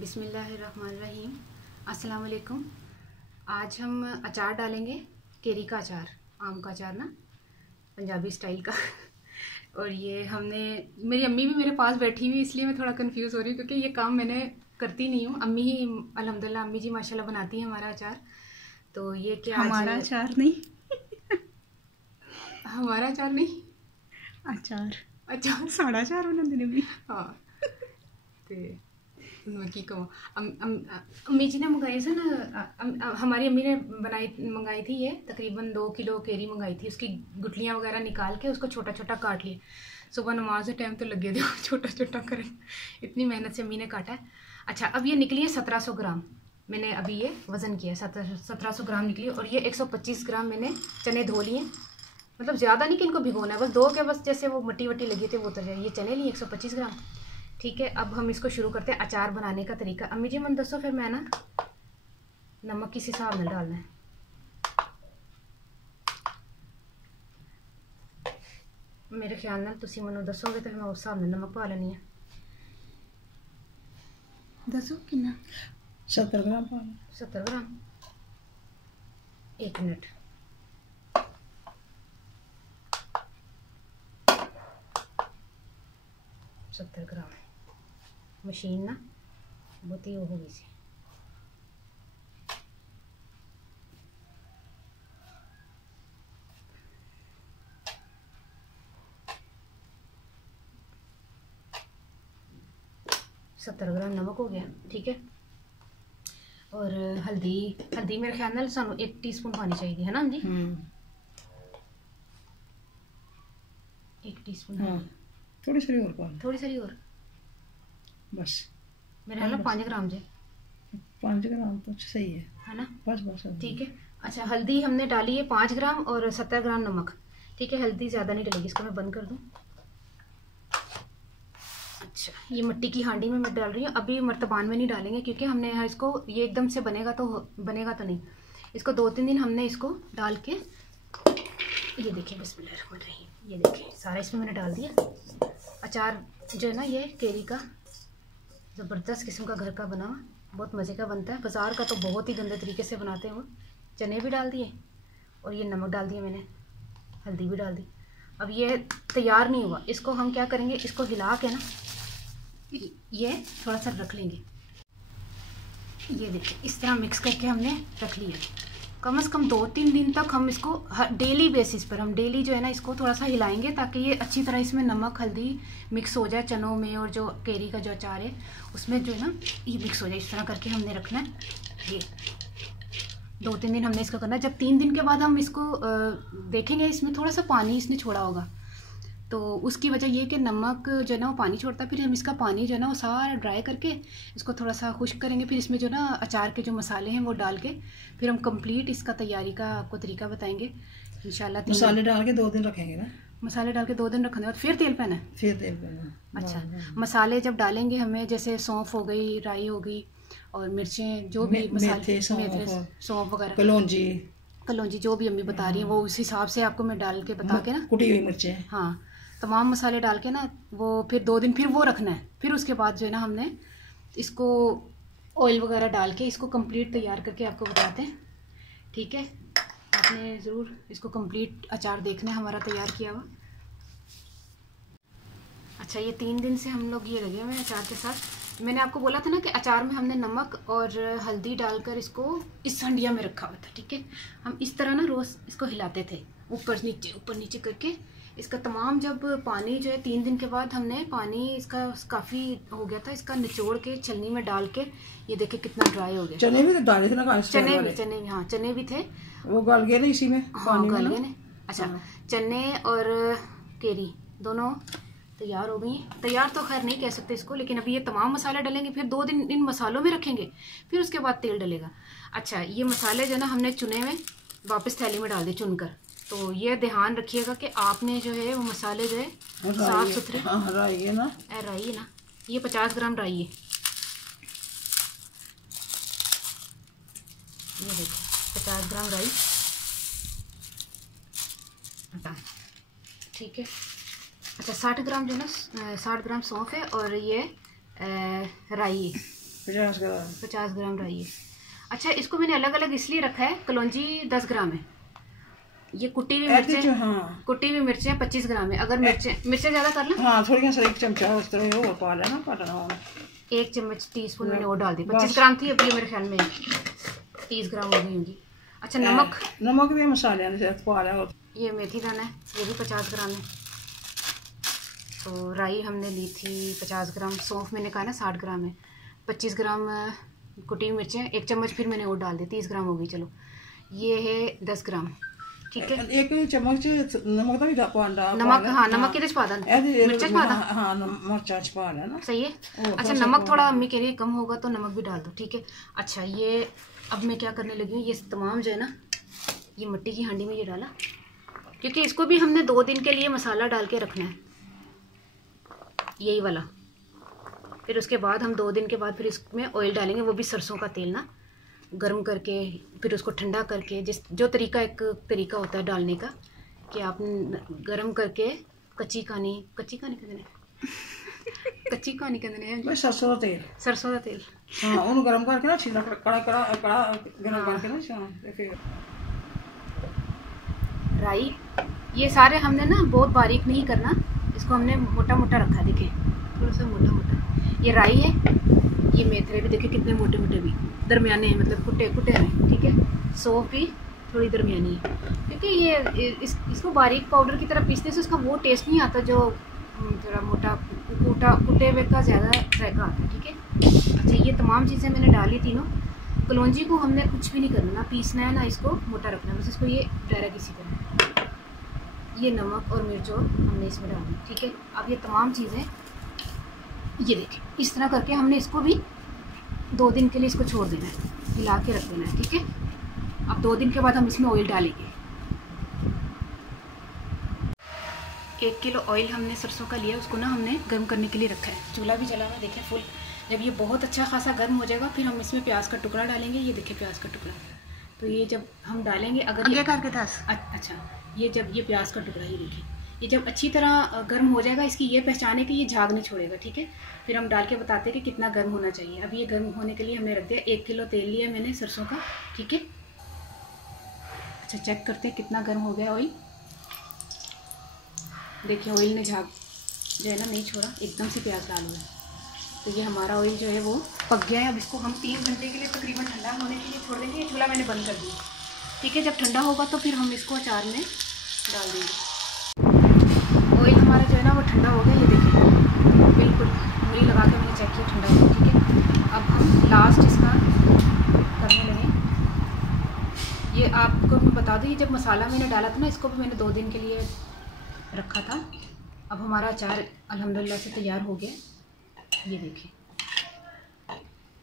बिस्मिल्लाहिर्रहमानिर्रहीम। अस्सलाम वालेकुम। आज हम अचार डालेंगे, केरी का अचार, आम का अचार ना, पंजाबी स्टाइल का। और ये हमने, मेरी अम्मी भी मेरे पास बैठी हुई, इसलिए मैं थोड़ा कंफ्यूज हो रही हूँ क्योंकि ये काम मैंने करती नहीं हूँ। अम्मी ही अल्हम्दुलिल्लाह, अम्मी जी माशाल्लाह बनाती हैं हमारा अचार। तो ये क्या हमारा अचार नहीं हमारा अचार नहीं, अचार अचार साढ़ा अचार बनाते ने भी। हाँ, तो मैं की कहूँ, अम्मी जी ने मंगाई से ना, हमारी अम्मी ने मंगाई थी ये, तकरीबन 2 किलो केरी मंगाई थी। उसकी गुठलियाँ वगैरह निकाल के उसको छोटा छोटा काट लिए। सुबह नमाज के टाइम तो लगे थे छोटा छोटा करें, इतनी मेहनत से अम्मी ने काटा है। अच्छा, अब ये निकली है 1700 ग्राम। मैंने अभी ये वज़न किया है, 1700 ग्राम निकली। और ये 125 ग्राम मैंने चने धो लिए, मतलब ज़्यादा नहीं कि इनको भिगोना है, बस धो के बस जैसे वो मट्टी वट्टी लगी थी वो उतर जाए। ये चने लिए 125 ग्राम। ठीक है, अब हम इसको शुरू करते हैं। अचार बनाने का तरीका अम्मी जी मन दसो, फिर मैं ना नमक किस हिसाब में डालना है। मेरे ख्याल नाल तुसी मनु दसोगे तो फिर मैं उस हिसाब में नमक पा लेनी है। दसो कितना? 70 ग्राम पा लो। 70 ग्राम, 1 मिनट। सत्तर ग्राम मशीन ना बहुत ही होगी सी। सत्तर ग्राम नमक हो गया, ठीक है। और हल्दी, हल्दी मेरे ख्याल नाल सानू 1 टीस्पून पानी चाहिए, है ना जी? 1 टीस्पून। हाँ, थोड़ी सारी और पानी, थोड़ी सारी और बस। मेरे ख्याल 5 ग्राम जी, 5 ग्राम तो सही है ना? बस बस ठीक है। अच्छा, हल्दी हमने डाली है 5 ग्राम और 70 ग्राम नमक, ठीक है। हल्दी ज़्यादा नहीं डलेगी, इसको मैं बंद कर दूँ। अच्छा, ये मिट्टी की हांडी में मैं डाल रही हूँ, अभी मर्तबान में नहीं डालेंगे क्योंकि हमने यहाँ इसको, ये एकदम से बनेगा तो नहीं। इसको 2-3 दिन हमने इसको डाल के, ये देखिए बिस्मिल्लाहिर्रहमानिर्रहीम, ये देखिए सारा इसमें मैंने डाल दिया। अचार जो है ना, ये केरी का ज़बरदस्त किस्म का घर का बना हुआ, बहुत मज़े का बनता है। बाज़ार का तो बहुत ही गंदे तरीके से बनाते हैं वो। चने भी डाल दिए और ये नमक डाल दिया मैंने, हल्दी भी डाल दी। अब ये तैयार नहीं हुआ, इसको हम क्या करेंगे, इसको हिला के ना ये थोड़ा सा रख लेंगे। ये देखिए इस तरह मिक्स करके हमने रख लिया। कम से कम 2-3 दिन तक हम इसको डेली बेसिस पर, हम डेली जो है ना इसको थोड़ा सा हिलाएंगे ताकि ये अच्छी तरह इसमें नमक हल्दी मिक्स हो जाए चनों में, और जो केरी का जो अचार है उसमें जो है ना ये मिक्स हो जाए। इस तरह करके हमने रखना है। ये 2-3 दिन हमने इसको करना है। जब 3 दिन के बाद हम इसको देखेंगे, इसमें थोड़ा सा पानी इसने छोड़ा होगा, तो उसकी वजह ये कि नमक जो है ना वो पानी छोड़ता है। फिर हम इसका पानी जो है ना वो सारा ड्राई करके इसको थोड़ा सा खुश्क करेंगे। फिर इसमें जो ना अचार के जो मसाले हैं वो डाल के फिर हम कंप्लीट इसका तैयारी का आपको तरीका बताएंगे इंशाल्लाह। मसाले डाल के 2 दिन रखेंगे ना? मसाले डाल के 2 दिन रखने के बाद फिर तेल पैना है? फिर तेल पैना। अच्छा, मसाले जब डालेंगे हमें, जैसे सौंफ हो गई, राई हो गई और मिर्चें, जो भी मसाले, सौंफ वगैरह, कलौंजी जो भी अम्मी बता रही है वो उस हिसाब से आपको मैं डाल के बता के ना, कुटी हुई मिर्चें, हाँ, तमाम मसाले डाल के ना वो फिर 2 दिन फिर वो रखना है। फिर उसके बाद जो है ना हमने इसको ऑयल वगैरह डाल के इसको कंप्लीट तैयार करके आपको बताते हैं, ठीक है। आपने ज़रूर इसको कंप्लीट अचार देखना है हमारा तैयार किया हुआ। अच्छा, ये 3 दिन से हम लोग ये लगे हुए हैं अचार के साथ। मैंने आपको बोला था ना कि अचार में हमने नमक और हल्दी डालकर इसको इस हंडिया में रखा हुआ था, ठीक है। हम इस तरह ना रोज़ इसको हिलाते थे, ऊपर नीचे करके। इसका तमाम जब पानी जो है 3 दिन के बाद हमने पानी इसका काफ़ी हो गया था, इसका निचोड़ के छलनी में डाल के, ये देखिए कितना ड्राई हो गया। चने भी तो डाले थे ना? चने हाँ, चने भी थे, वो गल गए ना इसी में? हाँ, गल गए ना। अच्छा, चने और केरी दोनों तैयार हो गई। तैयार तो खैर नहीं कह सकते इसको, लेकिन अभी ये तमाम मसाले डलेंगे, फिर 2 दिन इन मसालों में रखेंगे, फिर उसके बाद तेल डलेगा। अच्छा, ये मसाले जो है ना हमने चुने में वापस थैली में डाल दिए चुनकर। तो ये ध्यान रखिएगा कि आपने जो है वो मसाले जो है साफ सुथरे, राई है ना, राई है ना, ये 50 ग्राम राई है, ये देखिए 50 ग्राम राई, ठीक है। अच्छा, 60 ग्राम जो है ना, 60 ग्राम सौंफ है और ये राई है, 50 ग्राम। 50 ग्राम राई है। अच्छा, इसको मैंने अलग अलग इसलिए रखा है, कलौंजी 10 ग्राम है, ये कुटी हुई मिर्चें, हाँ कुटी हुई मिर्चें 25 ग्राम है। अगर मिर्चें ज़्यादा कर लें, हाँ थोड़ी सा 1 चमचा उस तरह और पा लेना, काटना होना 1 चम्मच टीस्पून मैंने और डाल दी। 25 ग्राम थी, अभी मेरे ख्याल में 30 ग्राम हो गई होंगी। अच्छा, नमक भी मसाले ने पा लिया। ये मेथी दाना है, ये भी 50 ग्राम है। तो राई हमने ली थी 50 ग्राम, सौंफ मैंने कहा ना 60 ग्राम है, 25 ग्राम कुटी हुई मिर्चें, 1 चम्मच फिर मैंने और डाल दी, 30 ग्राम हो गई। चलो, ये है 10 ग्राम, ठीक है। 1 चम्मच नमक भी पांडा नमक, हाँ नमक के पा दा, मिर्चा पा दा, हाँ मिर्चा पा लेना, सही है। अच्छा, नमक थोड़ा अम्मी कह रही है कम होगा तो नमक भी डाल दो, ठीक है। अच्छा, ये अब मैं क्या करने लगी हूँ, ये तमाम जो है ना, ये मिट्टी की हांडी में ये डाला, क्योंकि इसको भी हमने 2 दिन के लिए मसाला डाल के रखना है, यही वाला। फिर उसके बाद हम 2 दिन के बाद फिर इसमें ऑयल डालेंगे, वो भी सरसों का तेल ना, गर्म करके फिर उसको ठंडा करके, जो तरीका, एक तरीका होता है डालने का कि आप गर्म करके कच्ची कहानी कहते हैं कच्ची कहानी कहते हैं सरसों का तेल हाँ उन्हें गर्म करके ना, छीना कड़ा गर्म करके ना, फिर राई, ये सारे हमने ना बहुत बारीक नहीं करना, इसको हमने मोटा मोटा रखा, देखिए थोड़ा सा मोटा मोटा। ये राई है, ये मेथरे भी देखिए कितने मोटे मोटे भी, दरमियाने हैं, मतलब कुटे हैं, ठीक है। सौंफ भी थोड़ी दरमियानी है, क्योंकि ये इसको बारीक पाउडर की तरह पीसने से उसका वो टेस्ट नहीं आता जो थोड़ा मोटा कुटे हुए का ज़्यादा जायका आता है, ठीक है। अच्छा, ये तमाम चीज़ें मैंने डाली तीनों। कलौंजी को हमने कुछ भी नहीं करना, ना पीसना है ना इसको मोटा रखना है, बस इसको ये डायरेक्ट इसी तरह, ये नमक और मिर्च और हमने इसमें डालना, ठीक है। अब ये तमाम चीज़ें ये देखिए इस तरह करके हमने इसको भी 2 दिन के लिए इसको छोड़ देना है, हिला के रख देना है, ठीक है। अब 2 दिन के बाद हम इसमें ऑयल डालेंगे। 1 किलो ऑयल हमने सरसों का लिया, उसको ना हमने गर्म करने के लिए रखा है, चूल्हा भी जला हुआ देखें फुल। जब ये बहुत अच्छा खासा गर्म हो जाएगा फिर हम इसमें प्याज का टुकड़ा डालेंगे, ये देखिए प्याज का टुकड़ा। तो ये जब हम डालेंगे, अगर ये करके था, अच्छा, ये जब ये प्याज का टुकड़ा, ये देखिए ये जब अच्छी तरह गर्म हो जाएगा, इसकी ये पहचान है कि ये झाग नहीं छोड़ेगा, ठीक है। फिर हम डाल के बताते हैं कि कितना गर्म होना चाहिए। अब ये गर्म होने के लिए हमने रख दिया, 1 किलो तेल लिया मैंने सरसों का, ठीक है। अच्छा, चेक करते हैं कितना गर्म हो गया ऑयल। देखिए ऑयल ने झाग जो है ना नहीं छोड़ा, एकदम से प्याज डाल हुआ है। तो ये हमारा ऑयल जो है वो पक गया है। अब इसको हम 3 घंटे के लिए तकरीबन ठंडा होने के लिए छोड़ देंगे। चूल्हा मैंने बंद कर दिया, ठीक है। जब ठंडा होगा तो फिर हम इसको अचार में डाल देंगे। ऑयल हमारा जो है ना वो ठंडा हो गया, ये देखिए बिल्कुल उंगली लगा के मैंने चेक किया, ठंडा हो गया, ठीक है। अब हम लास्ट इसका करने लगे। ये आपको मैं बता दूँ, ये जब मसाला मैंने डाला था ना, इसको भी मैंने 2 दिन के लिए रखा था। अब हमारा अचार अल्हम्दुलिल्लाह से तैयार हो गया। ये देखिए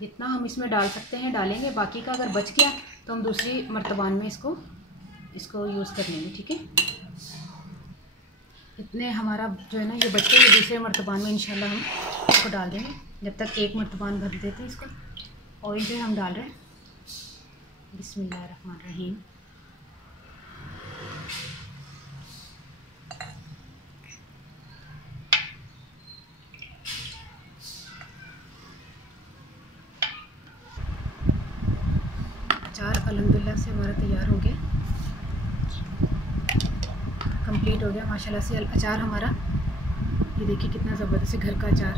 जितना हम इसमें डाल सकते हैं डालेंगे, बाकी का अगर बच गया तो हम दूसरी मर्तबान में इसको यूज़ कर लेंगे, ठीक है। इतने हमारा जो है ना ये बच गया, ये दूसरे मर्तबान में इंशाल्लाह हम इसको डाल देंगे। जब तक 1 मर्तबान भर देते हैं इसको। ऑयल जो है हम डाल रहे हैं, बिस्मिल्लाहिर्रहमानिर्रहीम। अचार अल्हम्दुलिल्लाह से हमारा तैयार हो गया, कंप्लीट हो गया माशाल्लाह से अचार हमारा। ये देखिए कितना ज़बरदस्त है घर का अचार।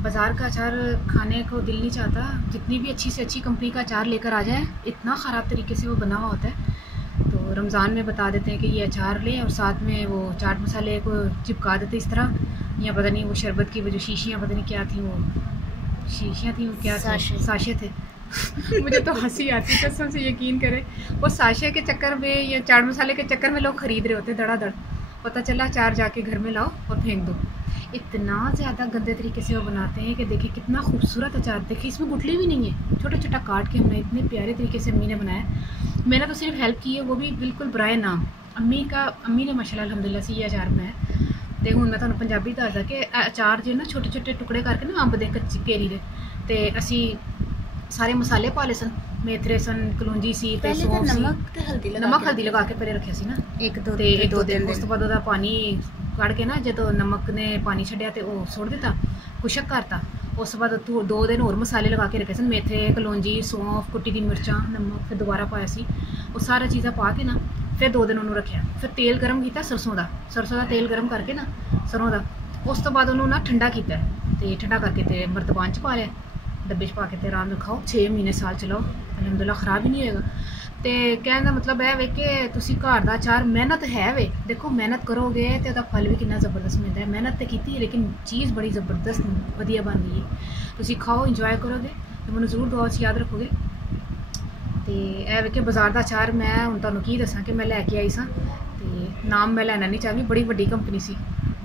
बाज़ार का अचार खाने को दिल नहीं चाहता, जितनी भी अच्छी से अच्छी कंपनी का अचार लेकर आ जाए, इतना ख़राब तरीके से वो बना हुआ होता है। तो रमज़ान में बता देते हैं कि ये अचार लें और साथ में वो चाट मसाले को चिपका देते इस तरह, या पता नहीं वो शरबत की वो जो शीशियाँ पता नहीं क्या थी, वो शीशियाँ थी, वो क्या साशे थे मुझे तो हंसी आती है कसम से, यकीन करें। वो साशे के चक्कर में या चाट मसाले के चक्कर में लोग ख़रीद रहे होते धड़ाधड़, पता चला अचार जाके घर में लाओ और फेंक दो। इतना ज़्यादा गंदे तरीके से वो बनाते हैं कि देखिए कितना खूबसूरत अचार, देखिए इसमें गुठली भी नहीं है, छोटा छोटा काट के हमने इतने प्यारे तरीके से अम्मी ने बनाया। मैंने तो सिर्फ हेल्प की है, वो भी बिल्कुल बराए नाम। अम्मी ने माशाल्लाह अल्हम्दुलिल्लाह से ये अचार बनाया। तो हूँ मैं तुहानू पंजाबी दसदा कि अचार जो ना छोटे छोटे टुकड़े करके ना अंब दे कच्ची केरी दे, तो असी सारे मसाले पा ले सन, मेथरे सन, कलौंजी सी ते सौंफ सी, नमक हल्दी लगा के परे रखे सी ना 1-2 दिन। उस तो बाद ओहदा पानी कढ़ के ना जो नमक ने पानी छड्डिया तो वह सुट दिता, खुशक करता। उस बाद 2 दिन होर मसाले लगा के रखे सन, मेथे कलौंजी सौंफ कुट्टी दी मिर्चां नमक, फिर दोबारा पाया सी वो सारा चीज़ां पा के ना, फिर 2 दिन उन्होंने रखा। फिर तेल गर्म किया सरसों का तेल गर्म करके ना सरों का, उस तो बाद उन्होंने ना ठंडा किया ते ठंडा करके ते मर्तबान च पा लिया, डब्बे च पा के ते आराम नाल खाओ, 6 महीने साल चलाओ अलहमदुलिल्लाह ख़राब ही नहीं होएगा। तो कहने का मतलब है वे कि तुसी घर दा अचार मेहनत है वे, देखो मेहनत करोगे तो उसका फल भी कितना ज़बरदस्त मिलता है। मेहनत तो की लेकिन चीज़ बड़ी ज़बरदस्त वधिया बन गई है। तुसी खाओ इंजॉय करोगे तो मैंने जरूर दुआ च याद रखोगे। तो यह वे कि बाजार का अचार मैं हुण तुहानूं की दसां कि मैं लैके आई सां, ते नाम मैं लैना नहीं चाहती, बड़ी वड्डी कंपनी सी,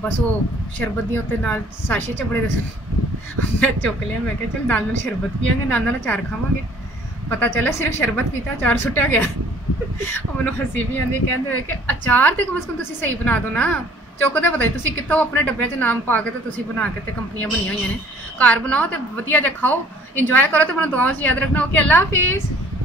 बस वो शरबत दी उत्ते नाल साशे च बड़े दस मैं चुक लिया, मैं क्या चल नाल शरबत पियाँगे नाल अचार खावांगे, पता चला सिर्फ शरबत पीता अचार सुट्टिया गया। मैनूं हसी भी आती, कहते कि अचार तो कम से कम तुसीं सही बना दो ना, चुकते पता नहीं तुसीं कित्थों अपने डब्बे च नाम पा के तो तुसीं बना के ते कंपनियां बनिया हुई ने। घर बनाओ तो वधिया जिहा खाओ इंजॉय करो, तो मैनूं दुआवां च याद रखना। ओके अल्लाह हाफिज़।